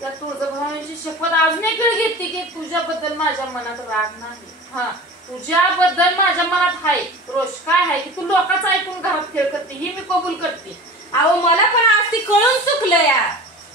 त्या तुळजाभवानीची शपथ अजून एक वेळ घेते की तुझ्याबद्दल माझ्या मनात राग नाही. हा, तुझ्याबद्दल माझ्या मनात आहे रोष. काय आहे की तू लोकांचं ऐकून घरात खेळ करते ही मी कबूल करते. अहो मला पण आज ती कळून चुकलं या.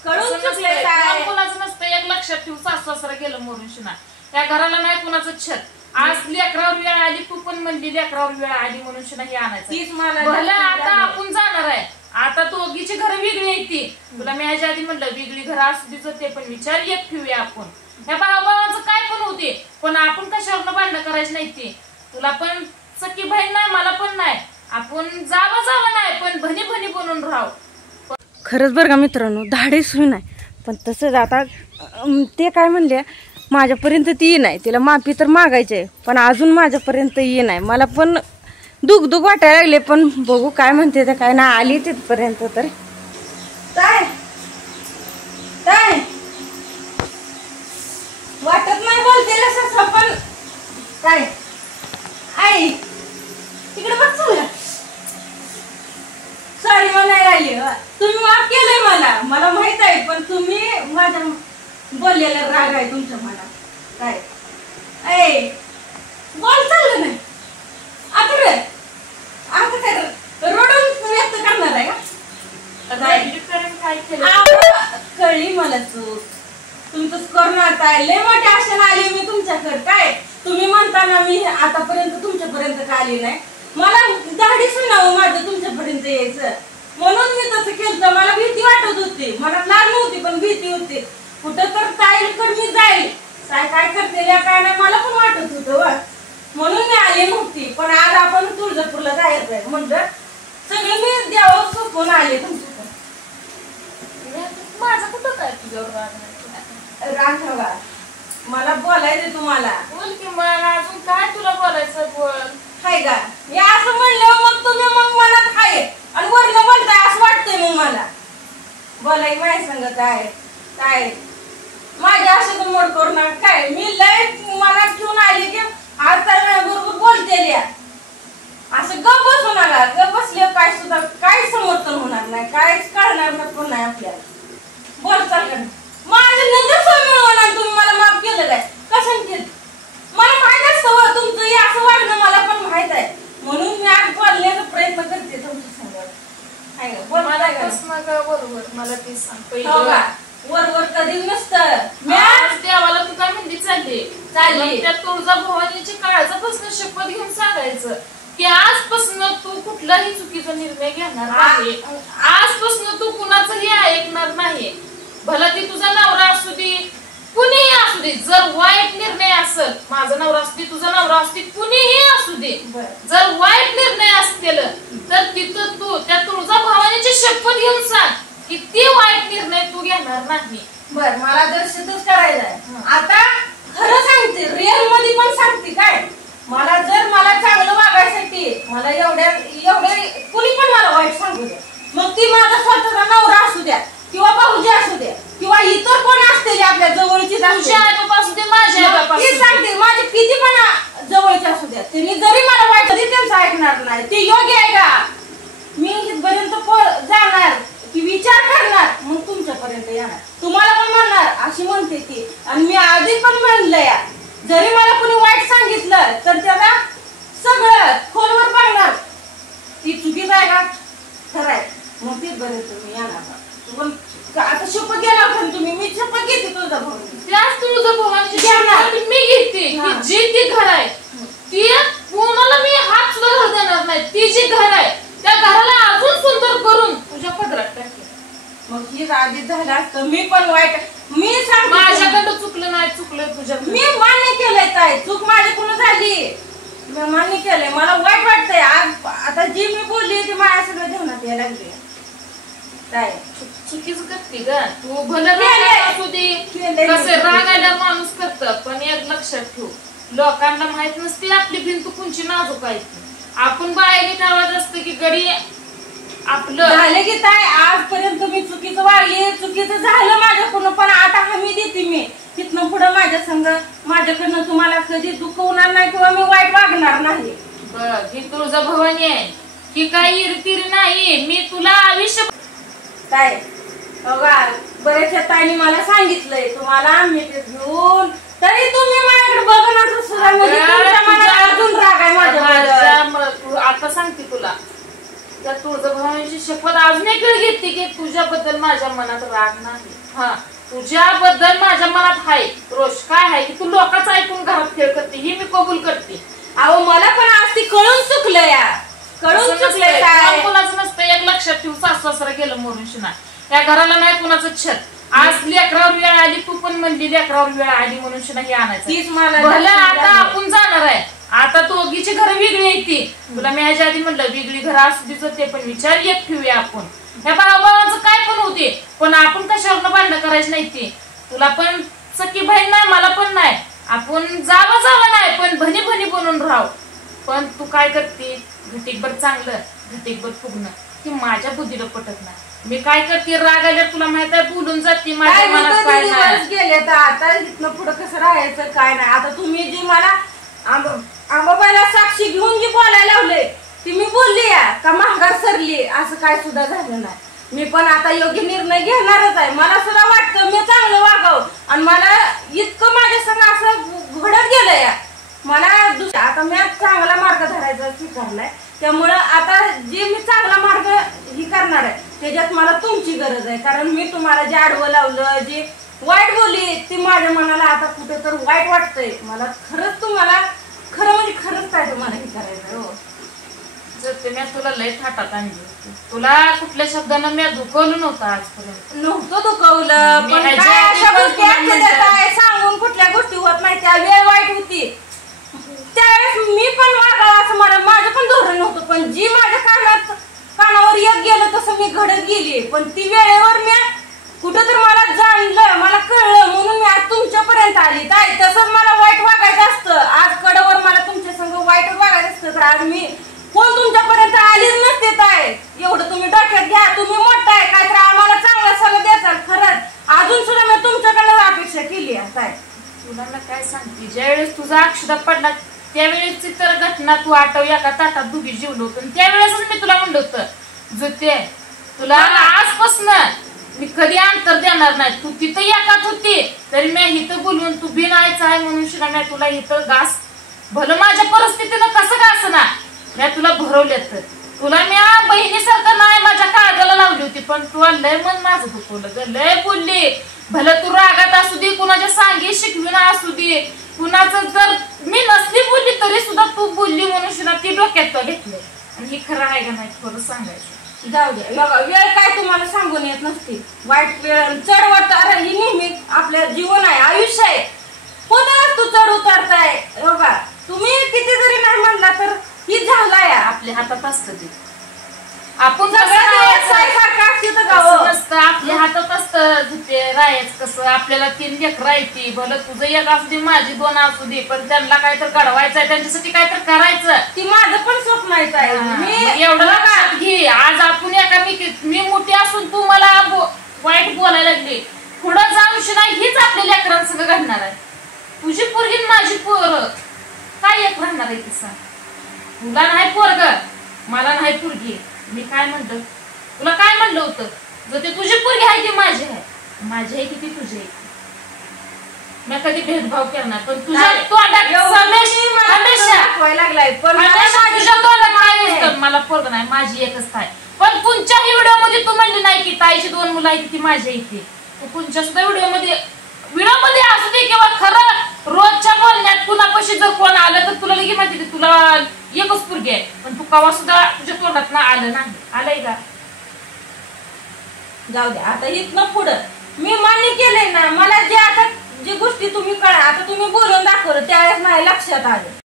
कळून चुकलंय काय? कोणाचं नसतं. एक लक्षात ठेव, सासू सासरा गेलं मरून शिना, त्या घराला नाही कुणाचं छत. आज लेकरावर वेळ आली, तू पण म्हणली लेकरावर वेळ आली म्हणून शिना हे आणायचं. तीच मला भलं आता आपण जाणार आहे. आता दोघीची घरं वेगळी आहेत ती. तुला मी ह्याच्या आधी म्हणलं वेगळी घरं असू दे, ते पण विचार एक ठेवूया आपण. ह्या भावाचं काय पण होते, पण आपण कशावर भांडणं करायची नाही. ती तुला पण सख्खी बहीण नाही, मला पण नाही. आपण जावं नाही, पण भनी भनी बनून राहू. खरंच बरं का मित्रांनो, धाडस होई नाही. पण तसंच आता ते काय म्हणले, माझ्यापर्यंत ती ये नाही. तिला माफी तर मागायची आहे, पण अजून माझ्यापर्यंत ये नाही. मला पण दुख वाटायला लागले, पण बघू काय म्हणते ते काय नाही. आली तिथपर्यंत तर काय वाटत नाही बोलते पण काय आई तिकडे बघ चला. सॉरी म्हणायला राहिली. तुम्ही माफ केलंय मला माहित आहे, पण तुम्ही माझ्या बोललेला राग आहे तुमच्या मनात. काय ऐ बोल चाललं नाही आता रे. आता काय रडून व्यक्त करणार आहे का? कळली मला चूक. तुमचंच करणार काय. लय मोठ्या आशेने आली मी तुमच्याकडे. काय तुम्ही म्हणताना मी आतापर्यंत तुमच्यापर्यंत का आली नाही. मला धाडीच नाही माझं तुमच्यापर्यंत यायचं, म्हणून मी तसं केलं. मला भीती वाटत होती, मनात लाज नव्हती पण भीती होती. कुठं तर ताईलकर मी जाईल, काय करते काय नाही मला पण वाटत होतं. म्हणून मी आली नव्हती. पण आज आपण तुळजापूरला जायचं आहे म्हणलं, सगळं मी देवावर सोपून आले तुमच्याकडे. माझं कुठं काय तुझ्यावर राग हवा मला बोलायचं तुम्हाला. बोल की मग अजून काय तुला बोलायचं बोल. हाय का मी असं म्हणलं मग तुम्ही मग मनात हाय आणि वरनं बोलताय असं वाटतंय. मग मला बोलाय माझ्या संगत आहे काय माझ्या असं तर मोड करू नका. काय मी लय मनात ठेवून आली की आज बरोबर बोलते. असं गप बसू नका. गप बसले काय सुद्धा काय समर्थन होणार नाही, काहीच कळणार पण नाही आपल्याला. बोल चाल का माझं नजर मिळवणार. तुम्ही मला माफ केलं काय कसं केलं मला माहित असतं. तुमचं हे असं वागणं मला पण माहित आहे, म्हणून मी आज बोलण्याचा प्रयत्न करते तुमच्या संग. बरोबर मला ते सांग. वर कधीच नसतं. देवाला तू काय म्हणली चालली त्या तुळजाभवानीची काळजापासून शपथ घेऊन सांगायचं की आजपासून तू कुठलाही चुकीचा निर्णय घेणार नाही. आजपासून तू कुणाचंही ऐकणार नाही. भला ती तुझा नवरा असू दे, कुणीही असू दे. जर वाईट निर्णय असेल, माझा नवरा असू दे, तुझा नवरा असू दे, कुणीही असू दे, जर वाईट निर्णय असतील तर तिथं तू त्या तुळजाभवानीची शपथ घेऊन सांग की ती वाईट निर्णय तू घेणार नाही. बर मला दर्शनच करायचंय. आता खरं सांगते, रिअल मध्ये पण सांगते. काय मला जर मला चांगलं वागायसाठी मला एवढे कुणी पण मला वाईट सांगू द्या, मग ती माझा स्वतःचा नवरा असू द्या किंवा भाऊजी असू द्या किंवा इतर कोण असते आपल्या जवळची असू दे, माझ्या सांगते माझे किती पण जवळचे असू द्या, त्यांनी जरी मला वाईट तरी त्यांचं ऐकणार नाही. ते योग्य आहे का? मी इथपर्यंत जाणार की विचार करणार मग तुमच्यापर्यंत येणार. तुम्हाला पण म्हणणार अशी म्हणते ती. आणि मी आधी पण म्हणलं या जरी मला कोणी वाईट सांगितलं तर त्याला सगळं खोलवर पाहणार. ती चुकीच आहे का खरं आहे मग तिथपर्यंत मी येणार. पण आता शपथ घेणार पण तुम्ही. मी शपथ घेते तुळजाभवानी. त्याच तुळजाभवानीची मी घेते की जी ती घर आहे ती कोणाला मी हात सुद्धा घालू देणार नाही. ती जी घर आहे त्या घराला अजून सुंदर करून तुझ्या पदरात टाकते. मग ही आधीच झालं असतं. मी पण वाईट मी सांगते माझ्याकडं चुकलं नाही, चुकलं तुझ्या. मी मान्य केलंय काय चूक माझ्याकडून झाली. मी मान्य केलंय. मला वाईट वाटतंय. आज आता जी मी बोलली ती माझ्या सगळं ध्यानात यायला लागली. काय चुकीच करते ग तू. भलं असू दे, कसं रागायला माणूस करत, पण एक लक्षात ठेव लोकांना माहित नसते आपली भिंत कोणची नाजूक आहे. आपण बाहेर ठेवायचं असतं की गडी आपलं झालं की काय. आजपर्यंत मी चुकीचं वागली, चुकीचं झालं माझ्याकडून, पण आता हमी देते मी. तिथनं पुढं माझ्या संग माझ्याकडनं तुम्हाला कधी दुखवणार नाही किंवा मी वाईट वागणार नाही. बघ ही तुळजाभवानी आहे की काही इरतीर नाही. मी तुला आयुष्य काय बऱ्याचशा ताईंनी मला सांगितलंय तुम्हाला मी ते घेऊन, तरी तुम्ही माझ्याकडे बघणार सुद्धा म्हणजे तुमच्या मनात अजून राग आहे माझ्याबद्दल. आता सांगते तुला, त्या तुळजाभवानीची शपथ अजून एक वेळ घेते की तुझ्याबद्दल माझ्या मनात राग नाही. हा, तुझ्याबद्दल माझ्या मनात आहे रोष. काय आहे की तू लोकांचं ऐकून घरात खेळ करते, ही मी कबूल करते. अहो मला पण आज ती कळून चुकलं या, कळून चुकलंय. काय कुणाचं नसतं, एक लक्षात ठेवू. सासू सासरा गेलं मरून शिना, त्या घराला नाही कुणाचं छत. आज लेकरावर वेळ आली, तू पण म्हणली लेकरावर वेळ आली म्हणून शिना हे आणायचं. तीच मला भलं आता आपण जाणार आहे. आता दोघीची घर वेगळी येते. तुला मी ह्याच्या आधी म्हणलं वेगळी घर असू दे, ते पण विचार एक ठेवूया आपण. ह्या भावाचं काय पण होते, पण आपण कशावर भांडणं करायचं नाही. ते तुला पण सख्खी बहीण नाही, मला पण नाही. आपण जावं नाही, पण भनी भनी बनून राहू. पण तू काय करते, घटिकभर चांगलं घटिकभर फुगणं, की माझ्या बुद्धीला पटत नाही. मी काय करते, राग आल्यावर तुला माहित आहे बोलून जाते. माझ्या मनात काय नाही. गेले तर आता इथनं पुढं कसं राहायचं काय नाही. आता तुम्ही जी मला आंबाबाईला साक्षी घेऊन जी बोलायला लावले ती मी बोलली का महागार सरली, असं काय सुद्धा झालं नाही. मी पण आता योग्य निर्णय घेणारच आहे. मला सुद्धा वाटतं मी चांगलं वागावं, आणि मला इतकं माझ्या संग असं घडत गेलं या. मला आता मी चांगला मार्ग धरायचा स्वीकारलाय, त्यामुळं आता जे मी चांगला मार्ग ही करणार आहे त्याच्यात मला तुमची गरज आहे. कारण मी तुम्हाला जे आडवं लावलं, जे वाईट बोलली, ती माझ्या मनाला आता कुठे तर वाईट वाटतंय. मला खरंच तुम्हाला खरं म्हणजे खरंच काय तुम्हाला हे करायचं. हो जर मी तुला लय थाटात आणली, तुला कुठल्या शब्दानं मी दुखवलं नव्हतं आजपर्यंत. नव्हतं दुखवलं, पण काय अशा गोष्टी सांगून कुठल्या गोष्टी होत नाही. त्या वेळ वाईट होती, त्यावेळेस मी पण वागावं असं मला माझं पण धोरण नव्हतं. पण जी माझ्या कानावर एक गेलं तसं मी घडत गेली. पण ती वेळेवर मी कुठं तर मला जाणलं, मला कळलं, म्हणून मी आज तुमच्यापर्यंत आली. काय तसंच मला वाईट वागायचं असतं, आज कडवर मला तुमच्या संग वाईट वागायचं असतं, तर आज मी कोण तुमच्यापर्यंत आलीच नसते. काय एवढं तुम्ही डोक्यात घ्या, तुम्ही मोठा आहे काय तर आम्हाला चांगला सल्ला द्याचाल. खरंच अजून सुद्धा मी तुमच्याकडे अपेक्षा केली आहे. काय तुला काय सांगते, ज्यावेळेस तुझा अक्षरात पडला त्यावेळेसची तर घटना तू आठव. एका ताटात दुगी जीवलं होतं, त्यावेळेसच मी तुला म्हणलं होतं जुते तुला आजपासून मी कधी अंतर देणार नाही. तू तिथं एकात होती तरी मी इथं बोलवून तू बिनायचं आहे म्हणून शिना मी तुला इथं घास भलं माझ्या परिस्थितीनं कसं घास ना मी तुला भरवले. तर तुला मी बहिणीसारखं नाही माझ्या काळजाला लावली होती, पण तुला लय मन माझं दुखवलं ग, लय बोलली. भलं तू रागात असू दे, कुणाच्या सांगी शिकवी ना असू दे, कुणाचं जर मी नसली बोलली तरी सुद्धा तू बोलली म्हणून शिना ती डोक्यात घेतलंय. आणि हे खरं आहे का नाही थोडं सांगायचं. जाऊ द्या. बघा वेळ काय तुम्हाला सांगून येत नसते. वाईट वेळ चढ वाटत ही नेहमी आपल्या जीवन आहे, आयुष्य आहे. होतच तू चढ उतरताय. बघा तुम्ही किती जरी नाही म्हणला तर ही झालाय आपल्या हातात असतं ते. आपण नसतं आपल्या हातात असतं ते राहायचं कसं. आपल्याला 3 लेकरं येते, भलं तुझं एक असू दे माझी 2 असू दे, पण त्यांना काय तर घडवायचं आहे, त्यांच्यासाठी काय तर करायचं. ती माझं पण स्वप्न आहे. मी एवढं लक्षात घे. आज आपण मी मोठी असून तू मला वाईट बोलायला लागली, पुढं जाऊन शिनाय हीच आपल्या लेकरांसंग घडणार आहे. तुझी पोरगी माझी पोर काय एक राहणार आहे ती सांग. तुला नाही पोरग, मला नाही पोरगी. मी काय म्हणलं तुला, काय म्हणलं होतं, जर ते तुझी पोरगी आहे ती माझी आहे, माझी आहे की ती तुझी आहे. मी कधी भेदभाव करणार, पण तुझ्या तोंडात मला पोरग नाही, माझी एकच आहे. पण कोणत्याही व्हिडिओ मध्ये तू म्हणली नाही की ताईची 2 मुलं आहेत ती माझी आहे. तू कोणत्या सुद्धा व्हिडिओ मध्ये असू दे किंवा खरं रोजच्या बोलण्यात कुणापाशी जर कोण आलं तर तुला लगे माहिती तुला एकच पोरगी आहे, पण तू कवा सुद्धा तुझ्या तोंडात ना आलं नाही. आलंय का? जाऊ द्या. आता इथनं पुढं मी मान्य केलंय ना. मला जे आता जी गोष्टी तुम्ही कळा, आता तुम्ही बोलून दाखवलं त्यावेळेस माझ्या लक्षात आलं.